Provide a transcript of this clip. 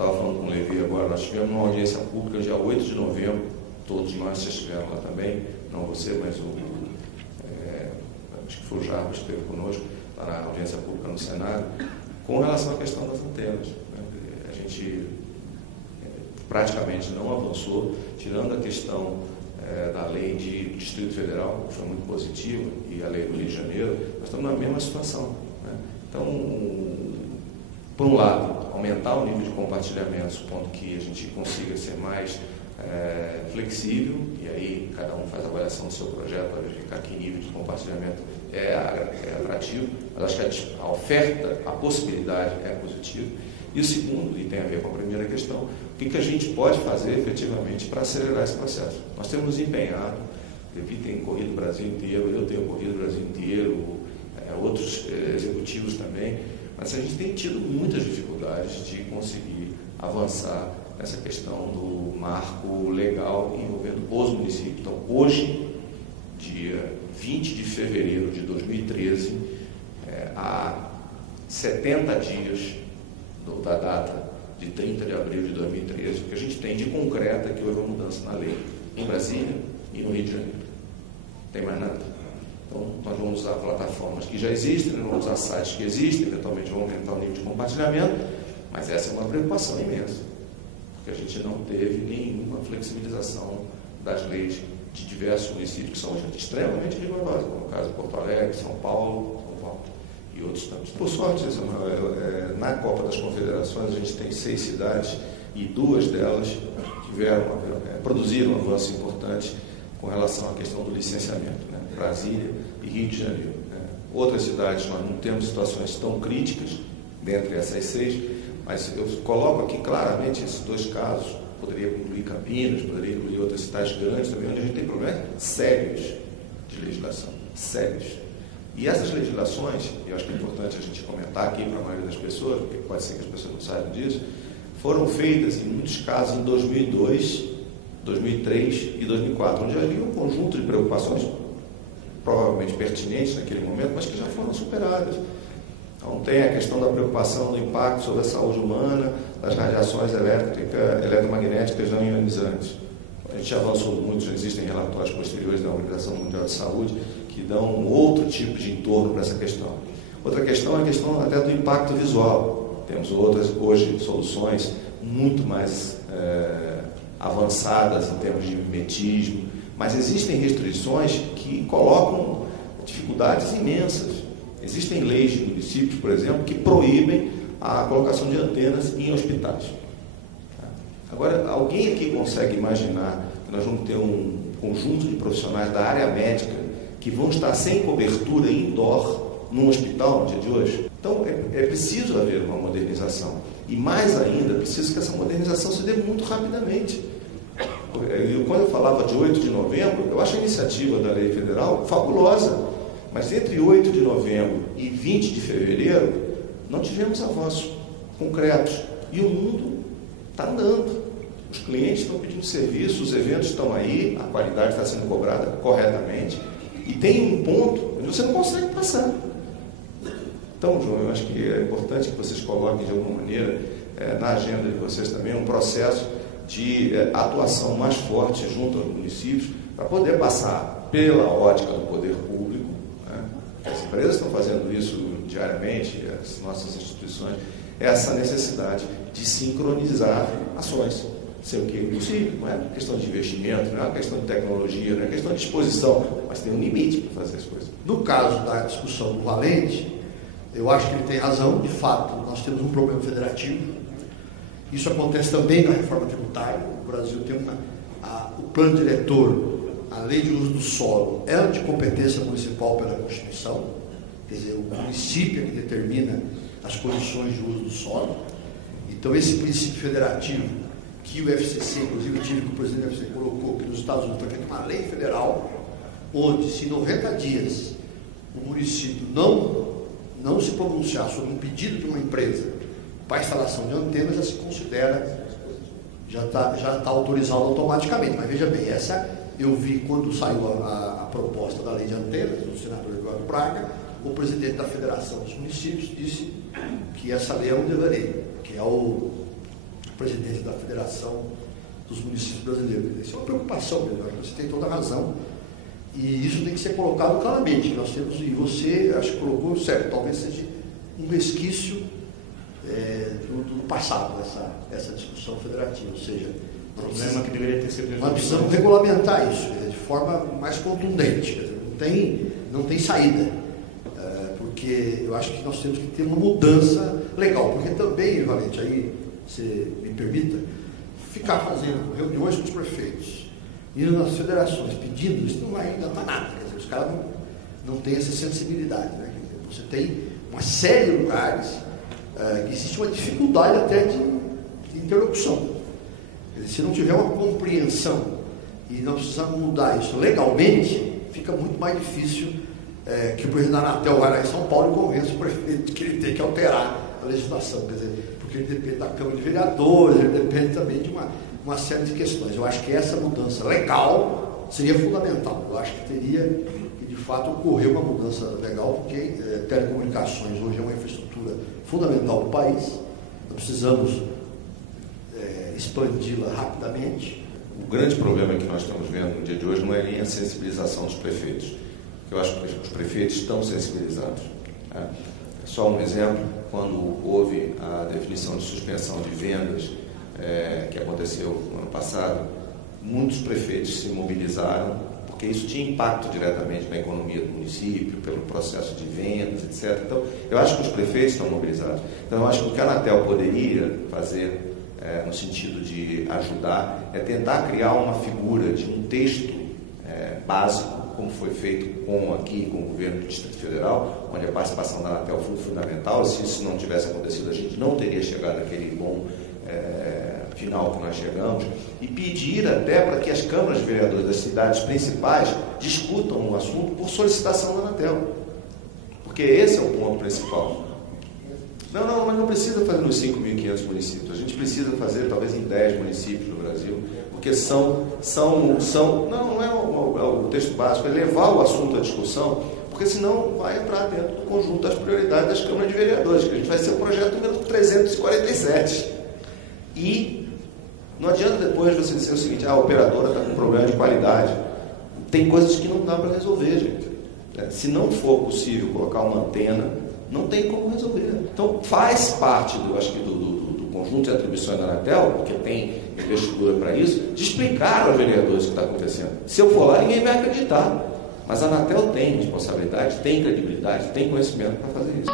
estava falando com o Levi agora, nós tivemos uma audiência pública dia 8 de novembro, todos nós estiveram lá também, não você, mas acho que foi o Jarbas que esteve conosco, lá na audiência pública no Senado, com relação à questão das antenas. Né? A gente praticamente não avançou, tirando a questão da lei de Distrito Federal, que foi muito positiva, e a lei do Rio de Janeiro, nós estamos na mesma situação. Né? Então, por um lado, aumentar o nível de compartilhamento, supondo que a gente consiga ser mais flexível, e aí cada um faz a avaliação do seu projeto para verificar que nível de compartilhamento é atrativo, mas acho que a oferta, a possibilidade é positiva. E o segundo, e tem a ver com a primeira questão, o que a gente pode fazer efetivamente para acelerar esse processo? Nós temos nos empenhado, o Levi tem corrido o Brasil inteiro, eu tenho corrido o Brasil inteiro, outros executivos também, mas a gente tem tido muitas dificuldades de conseguir avançar nessa questão do marco legal envolvendo os municípios. Então, hoje, dia 20 de fevereiro de 2013, há 70 dias da data de 30 de abril de 2013, o que a gente tem de concreto é que houve uma mudança na lei em Brasília e no Rio de Janeiro. Não tem mais nada. Então, nós vamos usar plataformas que já existem, nós vamos usar sites que existem, eventualmente vamos aumentar o nível de compartilhamento, mas essa é uma preocupação imensa, porque a gente não teve nenhuma flexibilização das leis de diversos municípios que são extremamente rigorosas, como o caso de Porto Alegre, São Paulo e outros tantos. Por sorte, na Copa das Confederações a gente tem 6 cidades e 2 delas produziram um avanço importante com relação à questão do licenciamento, né? Brasília e Rio de Janeiro. Né? Outras cidades nós não temos situações tão críticas, dentre essas 6, mas eu coloco aqui claramente esses 2 casos, poderia incluir Campinas, poderia incluir outras cidades grandes também, onde a gente tem problemas sérios de legislação, sérios. E essas legislações, e eu acho que é importante a gente comentar aqui para a maioria das pessoas, porque pode ser que as pessoas não saibam disso, foram feitas, em muitos casos, em 2002, 2003 e 2004, onde havia um conjunto de preocupações provavelmente pertinentes naquele momento, mas que já foram superadas. Então, tem a questão da preocupação do impacto sobre a saúde humana, das radiações eletromagnéticas não ionizantes. A gente avançou muito, já existem relatórios posteriores da Organização Mundial de Saúde que dão outro tipo de entorno para essa questão. Outra questão é a questão até do impacto visual. Temos outras, hoje, soluções muito mais avançadas em termos de mimetismo, mas existem restrições que colocam dificuldades imensas. Existem leis de municípios, por exemplo, que proíbem a colocação de antenas em hospitais. Agora, alguém aqui consegue imaginar que nós vamos ter um conjunto de profissionais da área médica que vão estar sem cobertura indoor num hospital no dia de hoje? Então, é preciso haver uma modernização. E mais ainda, preciso que essa modernização se dê muito rapidamente. Quando eu falava de 8 de novembro, eu acho a iniciativa da lei federal fabulosa. Mas entre 8 de novembro e 20 de fevereiro, não tivemos avanços concretos. E o mundo está andando. Os clientes estão pedindo serviço, os eventos estão aí, a qualidade está sendo cobrada corretamente. E tem um ponto onde você não consegue passar. Então, João, eu acho que é importante que vocês coloquem de alguma maneira na agenda de vocês também um processo de atuação mais forte junto aos municípios para poder passar pela ótica do poder público. As empresas estão fazendo isso diariamente, as nossas instituições, essa necessidade de sincronizar ações. Sei o que é possível, não é questão de investimento, não é questão de tecnologia, não é questão de disposição, mas tem um limite para fazer as coisas. No caso da discussão do Valente, eu acho que ele tem razão, de fato, nós temos um problema federativo. Isso acontece também na reforma tributária. O Brasil tem o plano diretor, a lei de uso do solo é de competência municipal pela Constituição, quer dizer, o município é que determina as condições de uso do solo. Então, esse princípio federativo, que o FCC, inclusive eu tive que o presidente do FCC colocou, que nos Estados Unidos foi feita uma lei federal, onde, se em 90 dias o município não se pronunciar sobre um pedido de uma empresa para a instalação de antenas, já se considera, já está autorizado automaticamente. Mas veja bem, eu vi quando saiu a proposta da lei de antenas, do senador Eduardo Braga, o presidente da Federação dos Municípios disse que essa lei é um dever, que é o presidente da Federação dos Municípios Brasileiros. Isso é uma preocupação mesmo, você tem toda a razão. E isso tem que ser colocado claramente. Nós temos, e você acho que colocou certo, talvez seja um resquício do passado, essa discussão federativa. Ou seja, problema que deveria ter sido resolvido. Nós precisamos regulamentar isso de forma mais contundente. Quer dizer, não tem saída. Porque eu acho que nós temos que ter uma mudança legal. Porque também, Valente, aí você me permita, ficar fazendo reuniões com os prefeitos, indo nas federações, pedindo, isso não vai adiantar nada. Quer dizer, os caras não têm essa sensibilidade. Né? Você tem uma série de lugares que existe uma dificuldade até de interlocução. Quer dizer, se não tiver uma compreensão e não precisamos mudar isso legalmente, fica muito mais difícil que o presidente da Anatel vai lá em São Paulo e convença o prefeito que ele tem que alterar a legislação. Quer dizer, porque ele depende da Câmara de Vereadores, ele depende também de uma série de questões. Eu acho que essa mudança legal seria fundamental. Eu acho que teria que, de fato, ocorrer uma mudança legal, porque telecomunicações hoje é uma infraestrutura fundamental do país. Nós precisamos expandi-la rapidamente. O grande problema que nós estamos vendo no dia de hoje não é nem a sensibilização dos prefeitos. Eu acho que os prefeitos estão sensibilizados. Só um exemplo, quando houve a definição de suspensão de vendas, que aconteceu no ano passado, muitos prefeitos se mobilizaram, porque isso tinha impacto diretamente na economia do município, pelo processo de vendas, etc. Então, eu acho que os prefeitos estão mobilizados. Então, eu acho que o que a Anatel poderia fazer, no sentido de ajudar, é tentar criar uma figura de um texto básico, como foi feito aqui com o governo do Distrito Federal, onde a participação da Anatel foi fundamental. Se isso não tivesse acontecido, a gente não teria chegado àquele bom final que nós chegamos, e pedir até para que as câmaras de vereadores das cidades principais discutam o assunto por solicitação da Anatel, porque esse é o ponto principal. Não, mas não precisa fazer nos 5.500 municípios, a gente precisa fazer talvez em 10 municípios no Brasil, porque não é o texto básico, é levar o assunto à discussão, porque senão vai entrar dentro do conjunto das prioridades das câmaras de vereadores, que a gente vai ser o projeto número 347. E não adianta depois você dizer o seguinte: a operadora está com problema de qualidade. Tem coisas que não dá para resolver, gente. Se não for possível colocar uma antena, não tem como resolver. Então faz parte, acho que do conjunto de atribuições da Anatel, porque tem investidura para isso, de explicar aos vereadores o que está acontecendo. Se eu for lá, ninguém vai acreditar. Mas a Anatel tem responsabilidade, tem credibilidade, tem conhecimento para fazer isso.